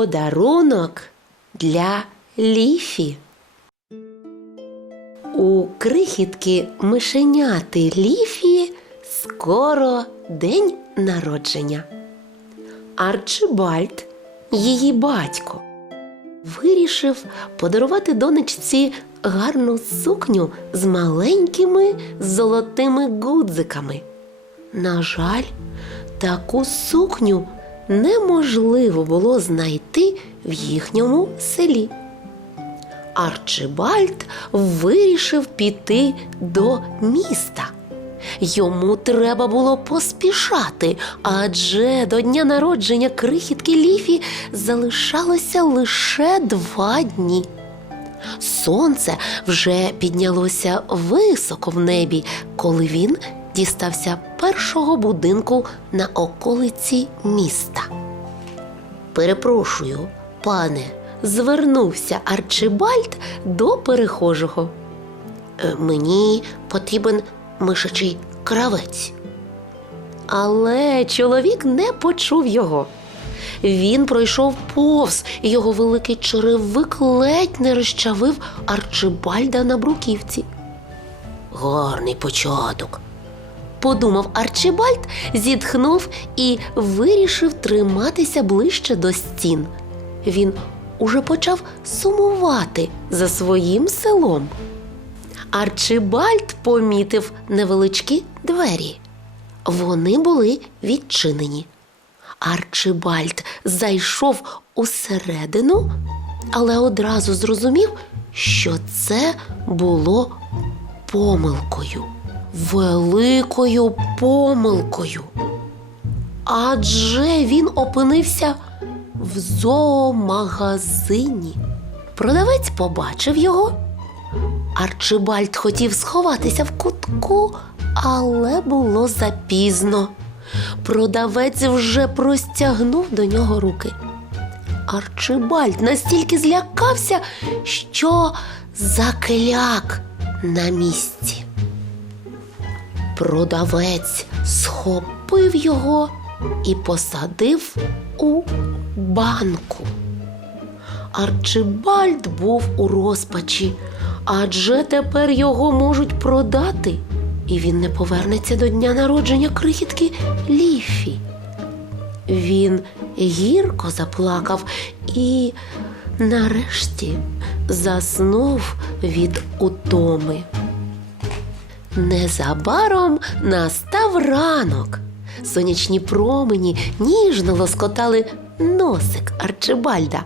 Подарунок для Ліфі. У крихітки мишеняти Ліфі скоро день народження. Арчибальд, її батько, вирішив подарувати донечці гарну сукню з маленькими золотими гудзиками. На жаль, таку сукню неможливо було знайти в їхньому селі. Арчибальд вирішив піти до міста. Йому треба було поспішати, адже до дня народження крихітки Ліфі залишалося лише два дні. Сонце вже піднялося високо в небі, коли він дістався першого будинку на околиці міста. Перепрошую, пане, звернувся Арчибальд до перехожого. «Е, Мені потрібен мишачий кравець. Але чоловік не почув його. Він пройшов повз, і його великий черевик ледь не розчавив Арчибальда на бруківці. Гарний початок. Подумав Арчибальд, зітхнув і вирішив триматися ближче до стін. Він уже почав сумувати за своїм селом. Арчибальд помітив невеличкі двері. Вони були відчинені. Арчибальд зайшов усередину, але одразу зрозумів, що це було помилкою, великою помилкою. Адже він опинився в зоомагазині. Продавець побачив його. Арчибальд хотів сховатися в кутку, але було запізно. Продавець вже простягнув до нього руки. Арчибальд настільки злякався, що закляк на місці. Продавець схопив його і посадив у банку. Арчибальд був у розпачі, адже тепер його можуть продати, і він не повернеться до дня народження крихітки Ліфі. Він гірко заплакав і нарешті заснув від утоми. Незабаром настав ранок. Сонячні промені ніжно лоскотали носик Арчибальда.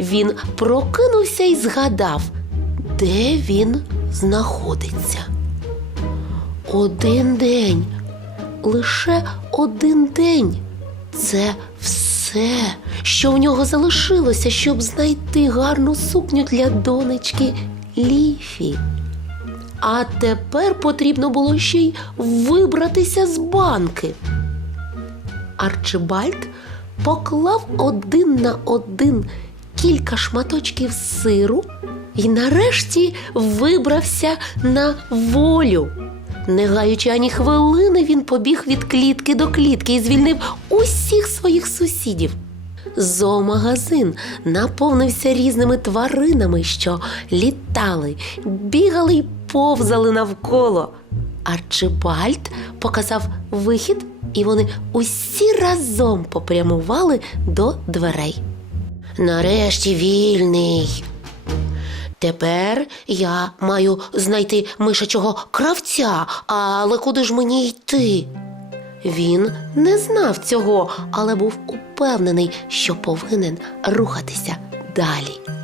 Він прокинувся і згадав, де він знаходиться. Один день, лише один день. Це все, що в нього залишилося, щоб знайти гарну сукню для донечки Ліфі. А тепер потрібно було ще й вибратися з банки. Арчибальд поклав один на один кілька шматочків сиру і нарешті вибрався на волю. Не гаючи ані хвилини, він побіг від клітки до клітки і звільнив усіх своїх сусідів. Зоомагазин наповнився різними тваринами, що літали, бігали й повзали навколо. Арчибальд показав вихід, і вони усі разом попрямували до дверей. Нарешті вільний. Тепер я маю знайти мишачого кравця, але куди ж мені йти? Він не знав цього, але був упевнений, що повинен рухатися далі.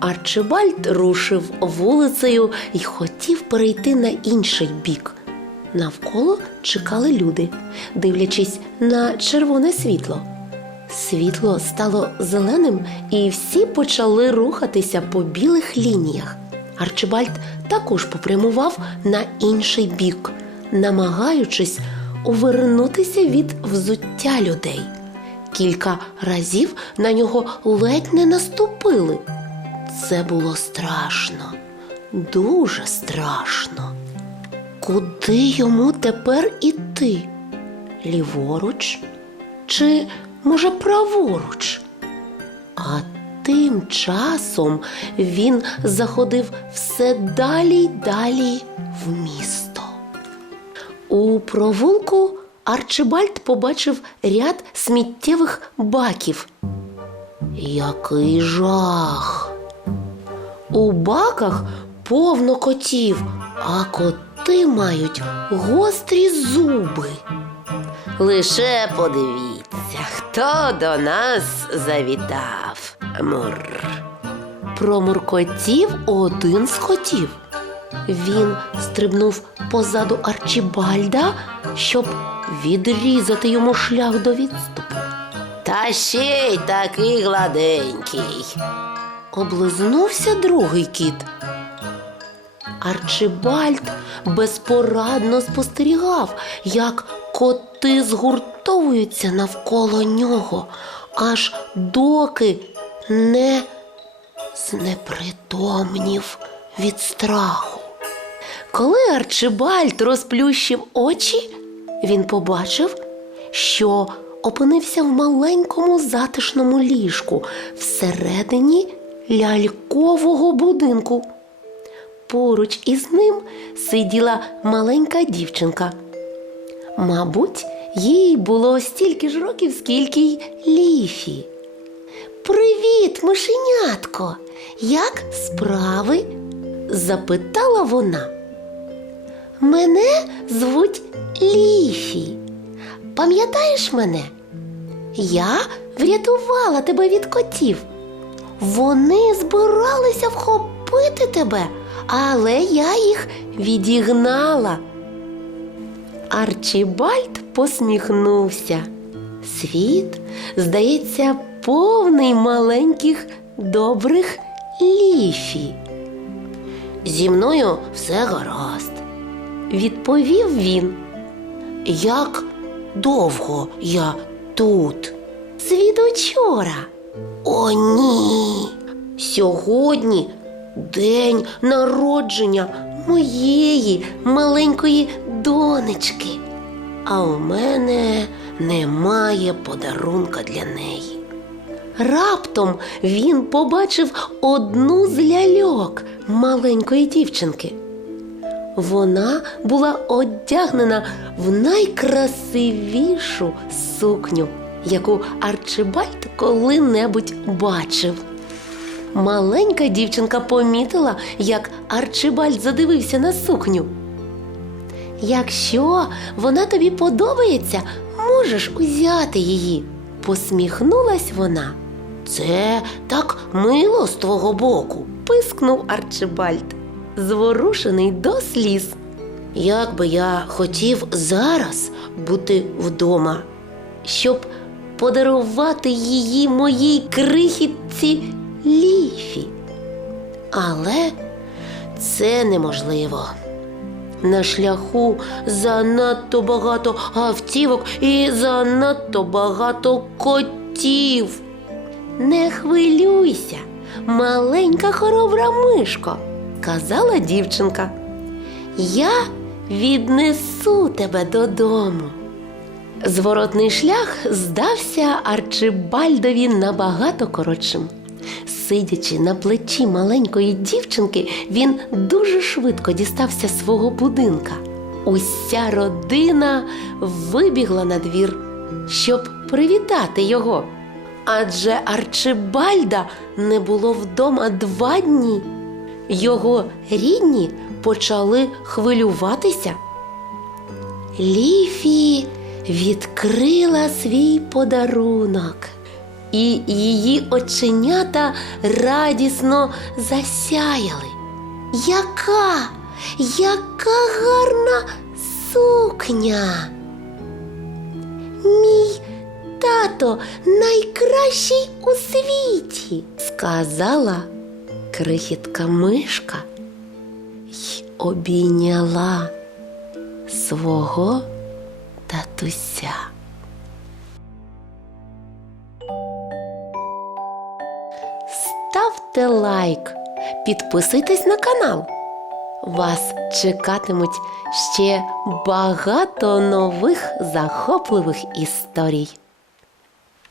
Арчибальд рушив вулицею і хотів перейти на інший бік. Навколо чекали люди, дивлячись на червоне світло. Світло стало зеленим, і всі почали рухатися по білих лініях. Арчибальд також попрямував на інший бік, намагаючись увернутися від взуття людей. Кілька разів на нього ледь не наступили. Це було страшно, дуже страшно. Куди йому тепер іти? Ліворуч чи, може, праворуч? А тим часом він заходив все далі й далі в місто. У провулку Арчибальд побачив ряд сміттєвих баків. Який жах! У баках повно котів, а коти мають гострі зуби. Лише подивіться, хто до нас завітав. Мур. Промуркотів один з котів. Він стрибнув позаду Арчібальда, щоб відрізати йому шлях до відступу. Та ще й такий гладенький. Облизнувся другий кіт. Арчибальд безпорадно спостерігав, як коти згуртовуються навколо нього, аж доки не знепритомнів від страху. Коли Арчибальд розплющив очі, він побачив, що опинився в маленькому затишному ліжку всередині лялькового будинку. Поруч із ним сиділа маленька дівчинка. Мабуть, їй було стільки ж років, скільки й ліфі. Привіт, мишенятко! Як справи? запитала вона. Мене звуть Ліфі. Пам'ятаєш мене? Я врятувала тебе від котів. Вони збиралися вхопити тебе, але я їх відігнала. Арчібальд посміхнувся. Світ, здається, повний маленьких добрих ліфі. Зі мною все гаразд, відповів він. Як довго я тут? Світ учора. О, ні. Сьогодні день народження моєї маленької донечки. А у мене немає подарунка для неї. Раптом він побачив одну з ляльок маленької дівчинки. Вона була одягнена в найкрасивішу сукню, яку Арчибальд коли-небудь бачив. Маленька дівчинка помітила, як Арчибальд задивився на сукню. Якщо вона тобі подобається, можеш узяти її, посміхнулась вона. Це так мило з твого боку, пискнув Арчибальд, зворушений до сліз. Як би я хотів зараз бути вдома, щоб подарувати її моїй крихітці ліфі. Але це неможливо. На шляху занадто багато автівок і занадто багато котів. Не хвилюйся, маленька хоробра мишко, казала дівчинка. Я віднесу тебе додому. Зворотний шлях здався Арчибальдові набагато коротшим. Сидячи на плечі маленької дівчинки, він дуже швидко дістався свого будинка. Уся родина вибігла на двір, щоб привітати його. Адже Арчибальда не було вдома два дні. Його рідні почали хвилюватися. Ліфі відкрила свій подарунок, і її оченята радісно засяяли. Яка, яка гарна сукня! Мій тато найкращий у світі, сказала крихітка мишка й обійняла свого татуся. Ставте лайк, підписуйтесь на канал. Вас чекатимуть ще багато нових захопливих історій.